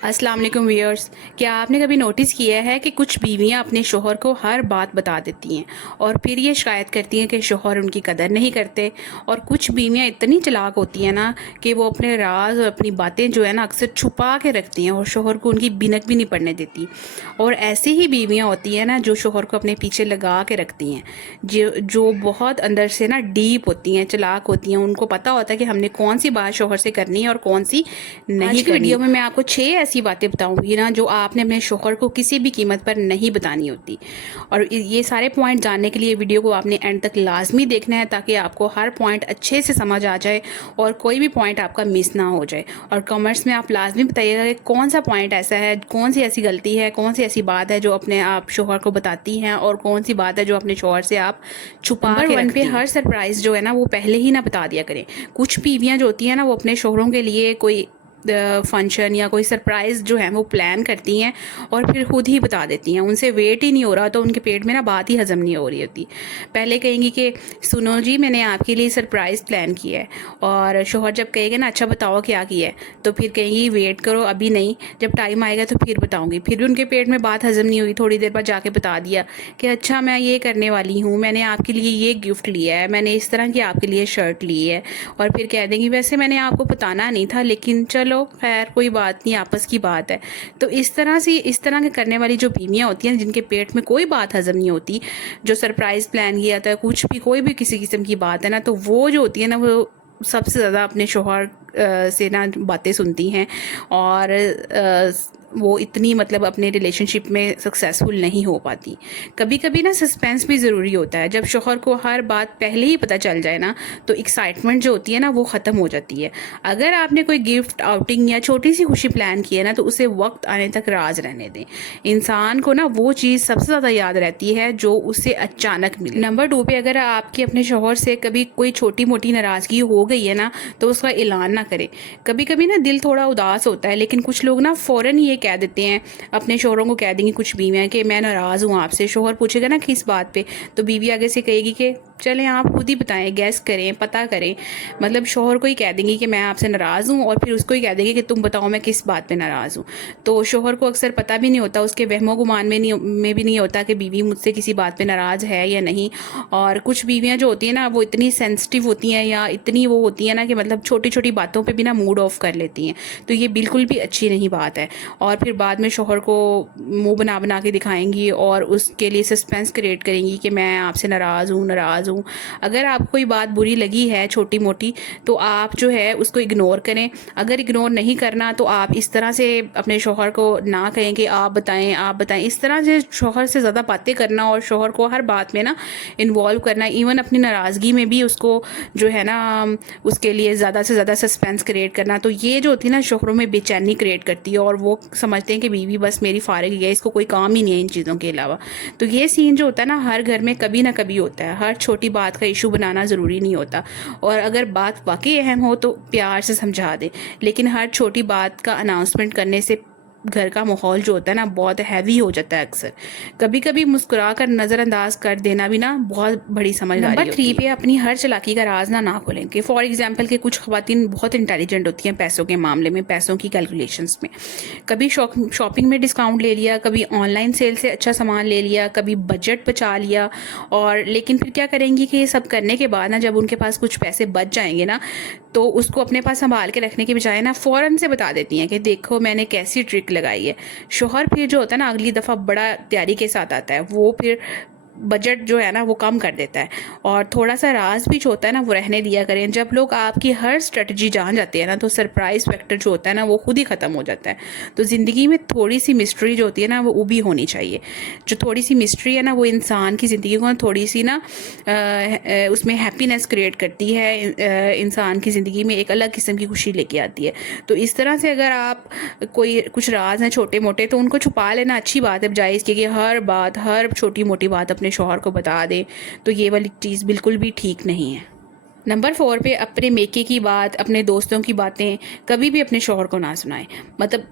अस्सलाम वालेकुम व्यूअर्स। क्या आपने कभी नोटिस किया है कि कुछ बीवियां अपने शोहर को हर बात बता देती हैं और फिर ये शिकायत करती हैं कि शोहर उनकी कदर नहीं करते। और कुछ बीवियां इतनी चालाक होती हैं ना कि वो अपने राज और अपनी बातें जो है ना अक्सर छुपा के रखती हैं और शोहर को उनकी बिनक भी नहीं पड़ने देती। और ऐसी ही बीवियां होती हैं ना जो शोहर को अपने पीछे लगा के रखती हैं, जो बहुत अंदर से ना डीप होती हैं, चालाक होती हैं। उनको पता होता है कि हमने कौन सी बात शोहर से करनी है और कौन सी नहीं करनी। आज की वीडियो में मैं आपको 6 ऐसी बातें बताऊंगी ना जो आपने अपने शोहर को किसी भी कीमत पर नहीं बतानी होती। और ये सारे पॉइंट जानने के लिए वीडियो को आपने एंड तक लाजमी देखना है ताकि आपको हर पॉइंट अच्छे से समझ आ जाए और कोई भी पॉइंट आपका मिस ना हो जाए। और कमेंट्स में आप लाजमी बताइएगा कि कौन सा पॉइंट ऐसा है, कौन सी ऐसी गलती है, कौन सी ऐसी बात है जो अपने आप शोहर को बताती हैं और कौन सी बात है जो अपने शोहर से आप छुपा के रखती हैं। हर सरप्राइज जो है ना वो पहले ही ना बता दिया करें। कुछ बीवियां जो होती हैं ना वो अपने शोहरों के लिए कोई फंक्शन या कोई सरप्राइज़ जो है वो प्लान करती हैं और फिर खुद ही बता देती हैं। उनसे वेट ही नहीं हो रहा तो उनके पेट में ना बात ही हजम नहीं हो रही होती। पहले कहेंगी कि सुनो जी मैंने आपके लिए सरप्राइज़ प्लान किया है, और शोहर जब कहेगा ना अच्छा बताओ क्या किया है, तो फिर कहेंगी वेट करो अभी नहीं, जब टाइम आएगा तो फिर बताऊँगी। फिर भी उनके पेट में बात हजम नहीं हुई, थोड़ी देर बाद जाके बता दिया कि अच्छा मैं ये करने वाली हूँ, मैंने आपके लिए ये गिफ्ट लिया है, मैंने इस तरह की आपके लिए शर्ट ली है। और फिर कह देंगी वैसे मैंने आपको बताना नहीं था लेकिन चलो खैर कोई बात नहीं, आपस की बात है। तो इस तरह के करने वाली जो बीवियां होती हैं जिनके पेट में कोई बात हजम नहीं होती, जो सरप्राइज प्लान किया था कुछ भी कोई भी किसी किस्म की बात है ना, तो वो जो होती है ना वो सबसे ज़्यादा अपने शोहर से ना बातें सुनती हैं और वो इतनी मतलब अपने रिलेशनशिप में सक्सेसफुल नहीं हो पाती। कभी कभी ना सस्पेंस भी ज़रूरी होता है। जब शोहर को हर बात पहले ही पता चल जाए ना तो एक्साइटमेंट जो होती है ना वो ख़त्म हो जाती है। अगर आपने कोई गिफ्ट आउटिंग या छोटी सी खुशी प्लान की है ना तो उसे वक्त आने तक राज रहने दें। इंसान को ना वो चीज़ सबसे ज़्यादा याद रहती है जो उससे अचानक मिले। नंबर 2 पे अगर आपकी अपने शोहर से कभी कोई छोटी मोटी नाराज़गी हो गई है ना तो उसका ऐलान ना करें। कभी कभी ना दिल थोड़ा उदास होता है लेकिन कुछ लोग ना फ़ौरन ये कह देते हैं, अपने शोहरों को कह देंगी कुछ बीवियाँ कि मैं नाराज़ हूँ आपसे। शोहर पूछेगा ना किस बात पे, तो बीवी आगे से कहेगी कि चलें आप खुद ही बताएं, गैस करें, पता करें। मतलब शोहर को ही कह देंगी कि मैं आपसे नाराज़ हूँ और फिर उसको ही कह देंगी कि तुम बताओ मैं किस बात पे नाराज़ हूँ। तो शोहर को अक्सर पता भी नहीं होता, उसके वहमो गुमान में भी नहीं होता कि बीवी मुझसे किसी बात पे नाराज़ है या नहीं। और कुछ बीवियाँ जो होती हैं ना वो इतनी सेंसिटिव होती हैं या इतनी वो होती हैं ना कि मतलब छोटी छोटी बातों पर भी ना मूड ऑफ कर लेती हैं। तो ये बिल्कुल भी अच्छी नहीं बात है। और फिर बाद में शोहर को मुंह बना बना के दिखाएंगी और उसके लिए सस्पेंस क्रिएट करेंगी कि मैं आपसे नाराज़ हूँ। अगर आपको कोई बात बुरी लगी है छोटी मोटी तो आप जो है उसको इग्नोर करें। अगर इग्नोर नहीं करना तो आप इस तरह से अपने शोहर को ना कहें कि आप बताएं। इस तरह से शोहर से ज़्यादा बातें करना और शोहर को हर बात में ना इन्वॉल्व करना, इवन अपनी नाराज़गी में भी उसको जो है ना उसके लिए ज़्यादा से ज़्यादा सस्पेंस क्रिएट करना, तो ये जो होती है ना शोहरों में बेचैनी क्रिएट करती है और वो समझते हैं कि बीवी बस मेरी फारिग है, इसको कोई काम ही नहीं है इन चीज़ों के अलावा। तो ये सीन जो होता है ना हर घर में कभी ना कभी होता है। हर छोटी बात का इशू बनाना ज़रूरी नहीं होता, और अगर बात वाकई अहम हो तो प्यार से समझा दें। लेकिन हर छोटी बात का अनाउंसमेंट करने से घर का माहौल जो होता है ना बहुत हैवी हो जाता है। अक्सर कभी कभी मुस्कुरा कर नज़रअंदाज कर देना भी ना बहुत बड़ी समझदारी होती है। नंबर 3 पे अपनी हर चालाकी का राज ना खोलें। कि फॉर एग्जांपल के कुछ ख़वातीन बहुत इंटेलिजेंट होती हैं पैसों के मामले में, पैसों की कैलकुलेशंस में। कभी शॉपिंग में डिस्काउंट ले लिया, कभी ऑनलाइन सेल से अच्छा सामान ले लिया, कभी बजट बचा लिया। और लेकिन फिर क्या करेंगी कि ये सब करने के बाद ना जब उनके पास कुछ पैसे बच जाएंगे ना तो उसको अपने पास संभाल के रखने के बजाय ना फ़ौरन से बता देती हैं कि देखो मैंने कैसी ट्रिक लगाई है। शोहर फिर जो होता है ना अगली दफ़ा बड़ा तैयारी के साथ आता है, वो फिर बजट जो है ना वो कम कर देता है। और थोड़ा सा राज भी जो होता है ना वो रहने दिया करें। जब लोग आपकी हर स्ट्रेटजी जान जाते हैं ना तो सरप्राइज फैक्टर जो होता है ना वो खुद ही ख़त्म हो जाता है। तो ज़िंदगी में थोड़ी सी मिस्ट्री जो होती है ना वो भी होनी चाहिए। जो थोड़ी सी मिस्ट्री है ना वो इंसान की ज़िंदगी को थोड़ी सी ना उसमें हैप्पीनेस क्रिएट करती है, इंसान की ज़िंदगी में एक अलग किस्म की खुशी लेके आती है। तो इस तरह से अगर आप कोई कुछ राज हैं छोटे मोटे तो उनको छुपा लेना अच्छी बात है, बजाय इसके कि हर बात हर छोटी मोटी बात अपने शोहर को बता दे। तो ये वाली चीज़ बिल्कुल भी ठीक नहीं है। नंबर 4 पे अपने मेके की बात, अपने दोस्तों की बातें कभी भी अपने शोहर को ना सुनाएं। मतलब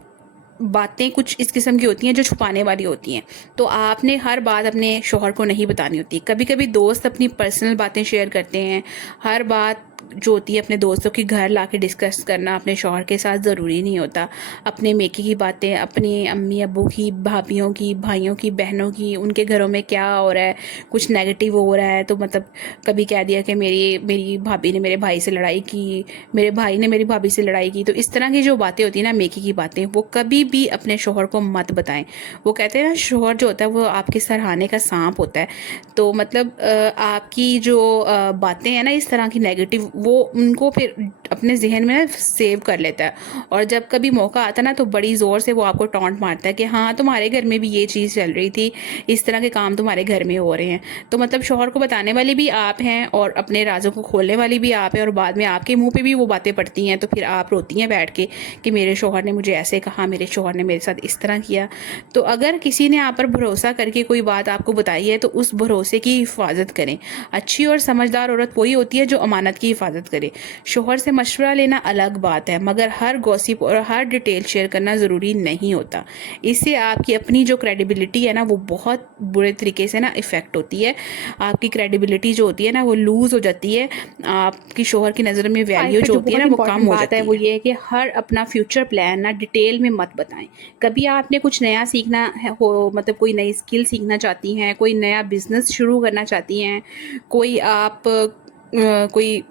बातें कुछ इस किस्म की होती हैं जो छुपाने वाली होती हैं, तो आपने हर बात अपने शोहर को नहीं बतानी होती। कभी कभी दोस्त अपनी पर्सनल बातें शेयर करते हैं, हर बात جو ہوتی ہے اپنے دوستوں کے گھر لا کے ڈسکس کرنا اپنے شوہر کے ساتھ ضروری نہیں ہوتا. اپنے میکے کی باتیں اپنی امی ابو کی، بھابھیوں کی، بھائیوں کی، بہنوں کی، ان کے گھروں میں کیا ہو رہا ہے، کچھ نیگیٹو ہو رہا ہے تو مطلب کبھی کہہ دیا کہ میری بھابھی نے میرے بھائی سے لڑائی کی، میرے بھائی نے میری بھابھی سے لڑائی کی. تو اس طرح کی جو باتیں ہوتی ہیں نا، میکے کی باتیں، وہ کبھی بھی اپنے شوہر کو مت بتائیں. وہ کہتے ہیں نا، شوہر جو ہوتا ہے وہ آپ کے سرہانے کا سانپ ہوتا ہے. تو مطلب آپ کی جو باتیں ہیں نا اس طرح کی نیگیٹو، وہ ان کو پھر اپنے ذہن میں سیو کر لیتا ہے، اور جب کبھی موقع آتا ہے نا تو بڑی زور سے وہ آپ کو ٹونٹ مارتا ہے کہ ہاں تمہارے گھر میں بھی یہ چیز چل رہی تھی، اس طرح کے کام تمہارے گھر میں ہو رہے ہیں. تو مطلب شوہر کو بتانے والی بھی آپ ہیں اور اپنے رازوں کو کھولنے والی بھی آپ ہیں، اور بعد میں آپ کے منہ پہ بھی وہ باتیں پڑتی ہیں تو پھر آپ روتی ہیں بیٹھ کے کہ میرے شوہر نے مجھے ایسے کہا، میرے شوہر نے میرے ساتھ اس طرح کیا. تو اگر کسی نے آپ پر بھروسہ کر کے کوئی بات آپ کو بتائی ہے تو اس بھروسے کی حفاظت کریں. اچھی اور سمجھدار عورت وہی ہوتی ہے جو امانت کی حفاظت کرے. شوہر سے مشورہ لینا الگ بات ہے، مگر ہر گوسپ اور ہر ڈیٹیل شیئر کرنا ضروری نہیں ہوتا. اس سے آپ کی اپنی جو کریڈیبلٹی ہے نا وہ بہت برے طریقے سے نا افیکٹ ہوتی ہے. آپ کی کریڈیبلٹی جو ہوتی ہے نا وہ لوز ہو جاتی ہے. آپ کی شوہر کی نظر میں ویلیو جو ہوتی ہے نا وہ کم ہو جاتی ہے. وہ یہ ہے کہ ہر اپنا فیوچر پلان نا ڈیٹیل میں مت بتائیں. کبھی آپ نے کچھ نیا سیکھنا ہو، مطلب کوئی نئی اسکل سیکھنا چاہتی ہیں، کوئی نیا بزنس شروع کرنا چاہتی ہیں، کوئی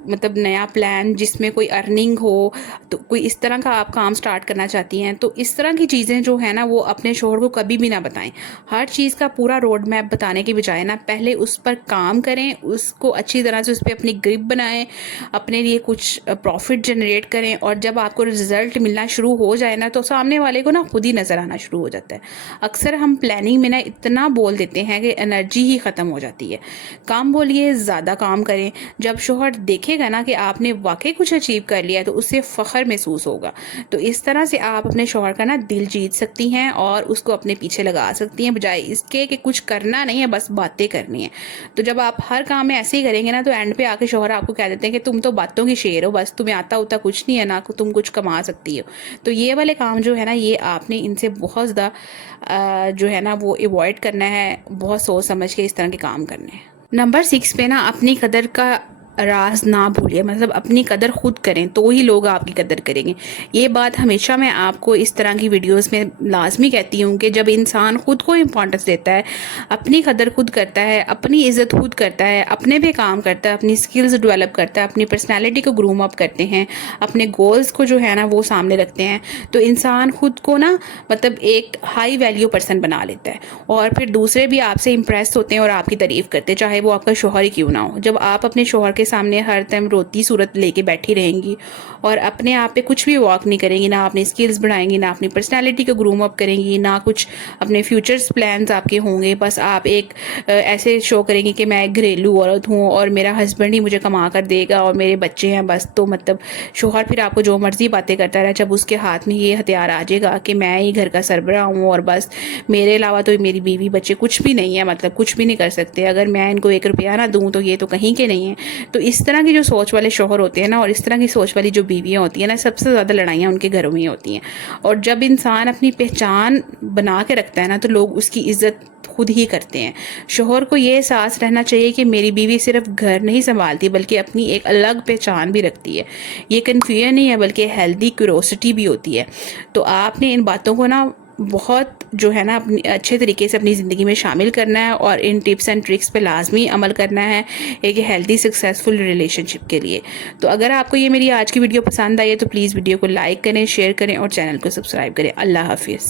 مطلب نیا پلان جس میں کوئی ارننگ ہو، تو کوئی اس طرح کا آپ کام سٹارٹ کرنا چاہتی ہیں، تو اس طرح کی چیزیں جو ہے نا وہ اپنے شوہر کو کبھی بھی نہ بتائیں. ہر چیز کا پورا روڈ میپ بتانے کے بجائے نا پہلے اس پر کام کریں، اس کو اچھی طرح سے اس پہ اپنی گرپ بنائیں، اپنے لیے کچھ پروفٹ جنریٹ کریں، اور جب آپ کو رزلٹ ملنا شروع ہو جائے نا تو سامنے والے کو نا خود ہی نظر آنا شروع ہو جاتا ہے. اکثر ہم پلاننگ میں نا اتنا بول دیتے ہیں کہ انرجی ہی ختم ہو جاتی ہے. کام بولیے، زیادہ کام کریں. جب شوہر دیکھے گا نا کہ آپ نے واقعی کچھ اچیو کر لیا تو اسے فخر محسوس ہوگا. تو اس طرح سے آپ اپنے شوہر کا نا دل جیت سکتی ہیں اور اس کو اپنے پیچھے لگا سکتی ہیں، بجائے اس کے کہ کچھ کرنا نہیں ہے، بس باتیں کرنی ہیں. تو جب آپ ہر کام میں ایسے ہی کریں گے نا تو اینڈ پہ آ کے شوہر آپ کو کہہ دیتے ہیں کہ تم تو باتوں کی شیر ہو، بس تمہیں آتا ہوتا کچھ نہیں ہے، نہ تم کچھ کما سکتی ہو. تو یہ والے کام جو ہے نا یہ آپ نے ان سے بہت زیادہ جو ہے نا وہ ایوائڈ کرنا ہے، بہت سوچ سمجھ کے اس طرح کے کام کرنے ہیں. نمبر 6 پہ نا اپنی قدر کا راز نہ بھولیے. مطلب اپنی قدر خود کریں تو ہی لوگ آپ کی قدر کریں گے. یہ بات ہمیشہ میں آپ کو اس طرح کی ویڈیوز میں لازمی کہتی ہوں کہ جب انسان خود کو امپورٹنس دیتا ہے، اپنی قدر خود کرتا ہے، اپنی عزت خود کرتا ہے، اپنے پہ کام کرتا ہے، اپنی سکلز ڈیولپ کرتا ہے، اپنی پرسنالٹی کو گروم اپ کرتے ہیں، اپنے گولز کو جو ہے نا وہ سامنے رکھتے ہیں، تو انسان خود کو نا مطلب ایک ہائی ویلیو پرسن بنا لیتا ہے. اور پھر دوسرے بھی آپ سے امپریس ہوتے ہیں اور آپ کی تعریف کرتے ہیں، چاہے وہ آپ کا شوہر ہی کیوں نہ ہو. جب آپ اپنے شوہر کے سامنے ہر ٹائم روتی صورت لے کے بیٹھی رہیں گی اور اپنے آپ پہ کچھ بھی ورک نہیں کریں گی، نہ اپنی سکلز بڑھائیں گی، نہ اپنی پرسنالٹی کو گروم اپ کریں گی، نہ کچھ اپنے فیوچرز پلانز آپ کے ہوں گے، بس آپ ایک ایسے شو کریں گی کہ میں ایک گھریلو عورت ہوں اور میرا ہسبینڈ ہی مجھے کما کر دے گا اور میرے بچے ہیں بس. تو مطلب شوہر پھر آپ کو جو مرضی باتیں کرتا رہے، جب اس کے ہاتھ میں یہ ہتھیار آ جائے گا کہ میں ہی گھر کا سربراہ ہوں اور بس میرے علاوہ تو میری بیوی بچے کچھ بھی نہیں ہے، مطلب کچھ بھی نہیں کر سکتے، اگر میں ان کو 1 روپیہ نہ دوں تو یہ تو کہیں کے نہیں ہیں. تو اس طرح کی جو سوچ والے شوہر ہوتے ہیں نا اور اس طرح کی سوچ والی جو بیویاں ہوتی ہیں نا، سب سے زیادہ لڑائیاں ان کے گھروں میں ہی ہوتی ہیں. اور جب انسان اپنی پہچان بنا کے رکھتا ہے نا تو لوگ اس کی عزت خود ہی کرتے ہیں. شوہر کو یہ احساس رہنا چاہیے کہ میری بیوی صرف گھر نہیں سنبھالتی بلکہ اپنی ایک الگ پہچان بھی رکھتی ہے. یہ کنفیوژن نہیں ہے بلکہ ہیلدی کیوروسٹی بھی ہوتی ہے. تو آپ نے ان باتوں کو نا بہت جو ہے نا اپنی اچھے طریقے سے اپنی زندگی میں شامل کرنا ہے اور ان ٹپس اینڈ ٹرکس پہ لازمی عمل کرنا ہے ایک ہیلدی سکسیزفل ریلیشن شپ کے لیے. تو اگر آپ کو یہ میری آج کی ویڈیو پسند آئی ہے تو پلیز ویڈیو کو لائک کریں، شیئر کریں اور چینل کو سبسکرائب کریں. اللہ حافظ.